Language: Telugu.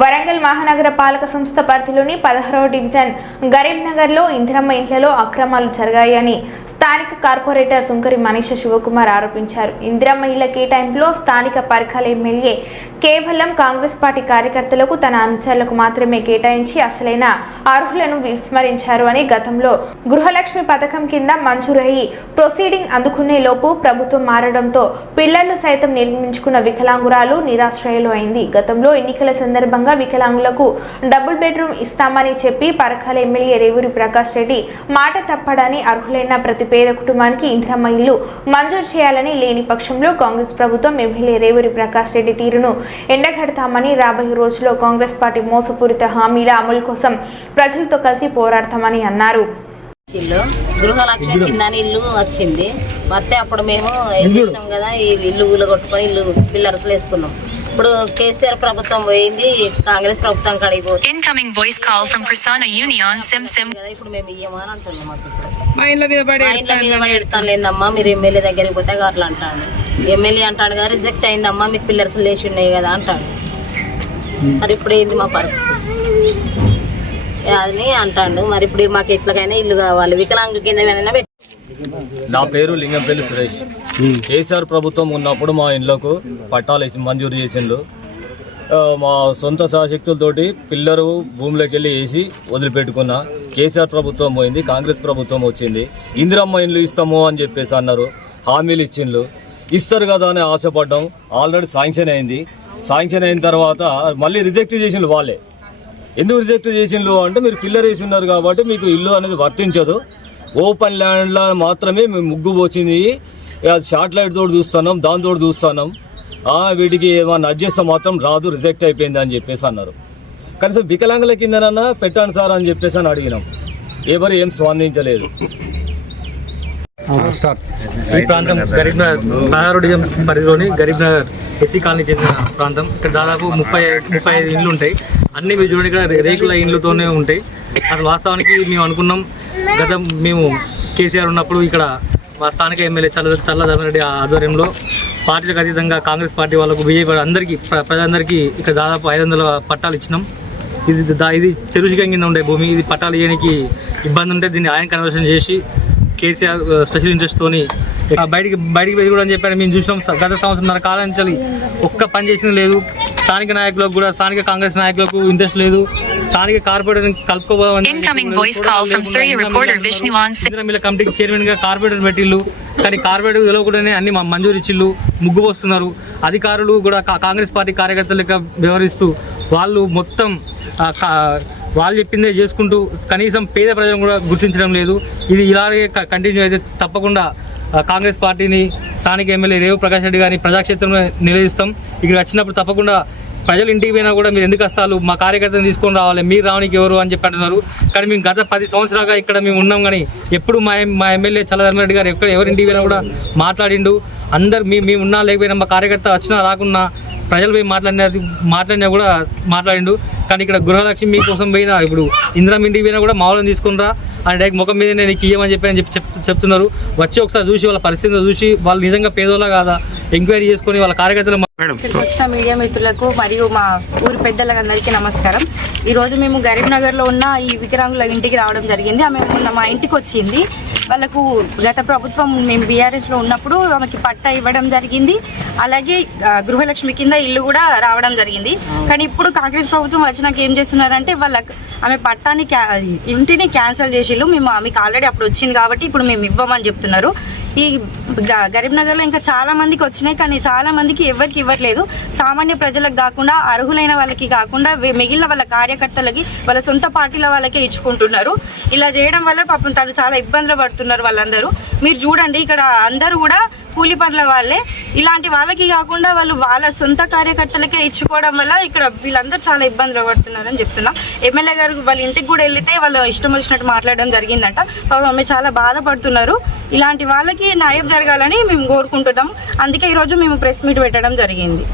వరంగల్ మహానగర పాలక సంస్థ పరిధిలోని 16వ డివిజన్ గరీబ్ నగర్లో ఇందిరమ్మ ఇంట్లలో అక్రమాలు జరిగాయని స్థానిక కార్పొరేటర్ సుంకరి మనీష శివకుమార్ ఆరోపించారు. ఇందిరమ్మ ఇళ్ల కేటాయింపులో స్థానిక పర్కాల ఎమ్మెల్యే కేవలం కాంగ్రెస్ పార్టీ కార్యకర్తలకు తన అనుచరులకు మాత్రమే కేటాయించి అసలైన అర్హులను విస్మరించారు అని గతంలో గృహలక్ష్మి పథకం కింద మంజూరయ్యి ప్రొసీడింగ్ అందుకునే లోపు ప్రభుత్వం మారడంతో పిల్లర్లు సైతం నిర్మించుకున్న వికలాంగురాలు నిరాశ్రయులు అయింది. గతంలో ఎన్నికల సందర్భంగా వికలాంగులకు డబుల్ బెడ్రూమ్ ఇస్తామని చెప్పి పరకాల ఎమ్మెల్యే రేవూరి ప్రకాష్ రెడ్డి మాట తప్పడని అర్హులైన ప్రతి పేద కుటుంబానికి ఇందిరమ్మ ఇల్లు మంజూరు చేయాలని లేని పక్షంలో కాంగ్రెస్ ప్రభుత్వం ఎమ్మెల్యే రేవూరి ప్రకాష్ రెడ్డి తీరును ఎండగడతామని రాబోయే రోజుల్లో కాంగ్రెస్ పార్టీ మోసపూరిత హామీల అమలు కోసం ప్రజలతో కలిసి పోరాడతామని అన్నారు. గృహలక్ష్మి కింద ఇల్లు వచ్చింది వస్తే అప్పుడు మేము ఏం చేసినాం కదా, ఈ ఇల్లు ఊళ్ళో కొట్టుకొని ఇల్లు పిల్లర్స్ వేసుకున్నాం. ఇప్పుడు కేసీఆర్ ప్రభుత్వం పోయింది, కాంగ్రెస్ ప్రభుత్వం కడిగిపోతుంది. ఇప్పుడు మేము ఇయ్యమని అంటున్నాం. మా ఇంట్లో మీద పడి ఎడతాను లేదమ్మా, మీరు ఎమ్మెల్యే దగ్గరికి పోతే అట్లా అంటాను. ఎమ్మెల్యే అంటాడు కదా, రిజెక్ట్ అయిందమ్మా, మీకు పిల్లర్స్ లేచి ఉన్నాయి కదా అంటాడు. మరి ఇప్పుడు ఏంది మా పరిస్థితి అని అంటాడు. మరి ఇప్పుడు మాకు ఎట్లకైనా ఇల్లు కావాలి, వికలాంగుల కింద. నా పేరు లింగంపల్లి సురేష్. కేసీఆర్ ప్రభుత్వం ఉన్నప్పుడు మా ఇండ్లకు పట్టాలు మంజూరు చేసిండ్రు. మా సొంత సహశక్తులతోటి పిల్లరు భూమిలోకి వెళ్ళి వేసి వదిలిపెట్టుకున్నా. కేసీఆర్ ప్రభుత్వం పోయింది, కాంగ్రెస్ ప్రభుత్వం వచ్చింది. ఇందిరమ్మ ఇండ్లు ఇస్తాము అని చెప్పేసి అన్నారు, హామీలు ఇచ్చిండ్రు. ఇస్తారు కదా అని ఆశపడ్డాం. ఆల్రెడీ శాంక్షన్ అయింది. శాంక్షన్ అయిన తర్వాత మళ్ళీ రిజెక్ట్ చేసిండ్రు. వాళ్ళే ఎందుకు రిజెక్ట్ చేసిండ్రు అంటే, మీరు పిల్లర్ వేసి ఉన్నారు కాబట్టి మీకు ఇల్లు అనేది వర్తించదు, ఓపెన్ ల్యాండ్లో మాత్రమే మేము ముగ్గు పోచింది, శాటిలైట్ తోటి చూస్తున్నాం, దాంతో చూస్తున్నాం, వీటికి ఏమన్నా అడ్జస్ట్ మాత్రం రాదు, రిజెక్ట్ అయిపోయింది అని చెప్పేసి అన్నారు. కనీసం వికలాంగుల కిందనన్నా పెట్టండి సార్ అని చెప్పేసి అని అడిగినాం. ఎవరు ఏం స్పందించలేదు. ఈ ప్రాంతం గరీబ్ నగర్ 16వ డివిజన్ పరిధిలోని గరీబ్ నగర్ ఎస్సీ కాలనీ చెందిన ప్రాంతం. ఇక్కడ దాదాపు 35 ఇండ్లు ఉంటాయి. అన్ని మీరు చూడండి, ఇక్కడ రేకుల ఇండ్లతోనే ఉంటాయి. అసలు వాస్తవానికి మేము అనుకున్నాం, మేము కేసీఆర్ ఉన్నప్పుడు ఇక్కడ మా స్థానిక ఎమ్మెల్యే చల్లధర్మారెడ్డి ఆధ్వర్యంలో పార్టీలకు అతీతంగా కాంగ్రెస్ పార్టీ వాళ్ళకు బీజేపీ అందరికీ ప్రజలందరికీ ఇక్కడ దాదాపు 500 పట్టాలు ఇచ్చినాం. ఇది చెరువుగా కింద ఉండే భూమి. ఇది పట్టాలు ఇవ్వడానికి ఇబ్బంది ఉంటే దీన్ని ఆయన కన్వర్షన్ చేసి కేసీఆర్ స్పెషల్ ఇంట్రెస్ట్తోని బయటికి వెళ్ళి కూడా అని చెప్పారు. మేము చూసినాం, గత సంవత్సరంన్నర కాలం నుంచి ఒక్క పని చేసింది లేదు. స్థానిక నాయకులకు కూడా, స్థానిక కాంగ్రెస్ నాయకులకు ఇంట్రెస్ట్ లేదు. స్థానిక కార్పొరేటర్ కలుపుకోవాలని కమిటీకి చైర్మన్ గా కార్పొరేటర్ పెట్టిళ్ళు. కానీ కార్పొరేటర్ తెలియకుండానే అన్ని మంజూరు ఇచ్చిళ్ళు, ముగ్గు వస్తున్నారు. అధికారులు కూడా కాంగ్రెస్ పార్టీ కార్యకర్తలు లెక్క వ్యవహరిస్తూ వాళ్ళు మొత్తం వాళ్ళు చెప్పిందే చేసుకుంటూ కనీసం పేద ప్రజలను కూడా గుర్తించడం లేదు. ఇది ఇలాగే కంటిన్యూ అయితే తప్పకుండా కాంగ్రెస్ పార్టీని, స్థానిక ఎమ్మెల్యే రేవు ప్రకాష్ రెడ్డి గారిని ప్రజాక్షేత్రంలో నిలదీస్తాం. ఇక్కడ వచ్చినప్పుడు తప్పకుండా ప్రజలు ఇంటికి పోయినా కూడా మీరు ఎందుకు వస్తారు, మా కార్యకర్తను తీసుకొని రావాలి, మీరు రావడానికి ఎవరు అని చెప్పి అంటున్నారు. కానీ మేము గత 10 సంవత్సరాలుగా ఇక్కడ మేము ఉన్నాం, కానీ ఎప్పుడు మా ఎమ్మెల్యే చల్లధర్మారెడ్డి గారు ఎవరింటికి పోయినా కూడా మాట్లాడిండు. అందరు మేము ఉన్నా లేకపోయినా, మా కార్యకర్త వచ్చినా రాకున్నా ప్రజలు పోయి మాట్లాడినా కూడా మాట్లాడిండు. కానీ ఇక్కడ గృహలక్ష్మి మీకోసం పోయినా, ఇప్పుడు ఇందిరమ్మ ఇంటికి పోయినా కూడా మామూలు తీసుకుని రా అని డైరెక్ట్ ముఖం మీదనే నీకు ఇవ్వమని చెప్తున్నారు. వచ్చి ఒకసారి చూసి వాళ్ళ పరిస్థితిని చూసి వాళ్ళు నిజంగా పేదోళ్ళ కాదా ఎంక్వైరీ చేసుకొని వాళ్ళ కార్యకర్తలు. వచ్చిన మీడియా మిత్రులకు మరియు మా ఊరి పెద్దలందరికీ నమస్కారం. ఈరోజు మేము గరీబ్ నగర్లో ఉన్న ఈ వికలాంగుల ఇంటికి రావడం జరిగింది. ఆమె మా ఇంటికి వచ్చింది. వాళ్ళకు గత ప్రభుత్వం మేము బీఆర్ఎస్లో ఉన్నప్పుడు ఆమెకి పట్టా ఇవ్వడం జరిగింది. అలాగే గృహలక్ష్మి కింద ఇల్లు కూడా రావడం జరిగింది. కానీ ఇప్పుడు కాంగ్రెస్ ప్రభుత్వం వచ్చినాక ఏం చేస్తున్నారంటే, ఆమె పట్టాని ఇంటిని క్యాన్సిల్ చేసిళ్ళు. మేము ఆమెకు ఆల్రెడీ అప్పుడు వచ్చింది కాబట్టి ఇప్పుడు మేము ఇవ్వమని చెప్తున్నారు. ఈ గరీబ్ నగర్లో ఇంకా చాలా మందికి వచ్చినాయి, కానీ చాలా మందికి ఎవరికి ఇవ్వట్లేదు. సామాన్య ప్రజలకు కాకుండా, అర్హులైన వాళ్ళకి కాకుండా మిగిలిన వాళ్ళ కార్యకర్తలకి, వాళ్ళ సొంత పార్టీల వాళ్ళకే ఇచ్చుకుంటున్నారు. ఇలా చేయడం వల్ల పాపం తను చాలా ఇబ్బందులు పడుతున్నారు వాళ్ళందరూ. మీరు చూడండి, ఇక్కడ అందరూ కూడా కూలి పనుల వాళ్ళే. ఇలాంటి వాళ్ళకి కాకుండా వాళ్ళు వాళ్ళ సొంత కార్యకర్తలకే ఇచ్చుకోవడం వల్ల ఇక్కడ వీళ్ళందరూ చాలా ఇబ్బందులు పడుతున్నారని చెప్తున్నాం. ఎమ్మెల్యే గారు వాళ్ళ ఇంటికి కూడా వెళ్తే వాళ్ళు ఇష్టం వచ్చినట్టు మాట్లాడడం జరిగిందంట. ఆమె చాలా బాధపడుతున్నారు. ఇలాంటి వాళ్ళకి న్యాయం జరగాలని మేము కోరుకుంటున్నాం. అందుకే ఈరోజు మేము ప్రెస్ మీట్ పెట్టడం జరిగింది.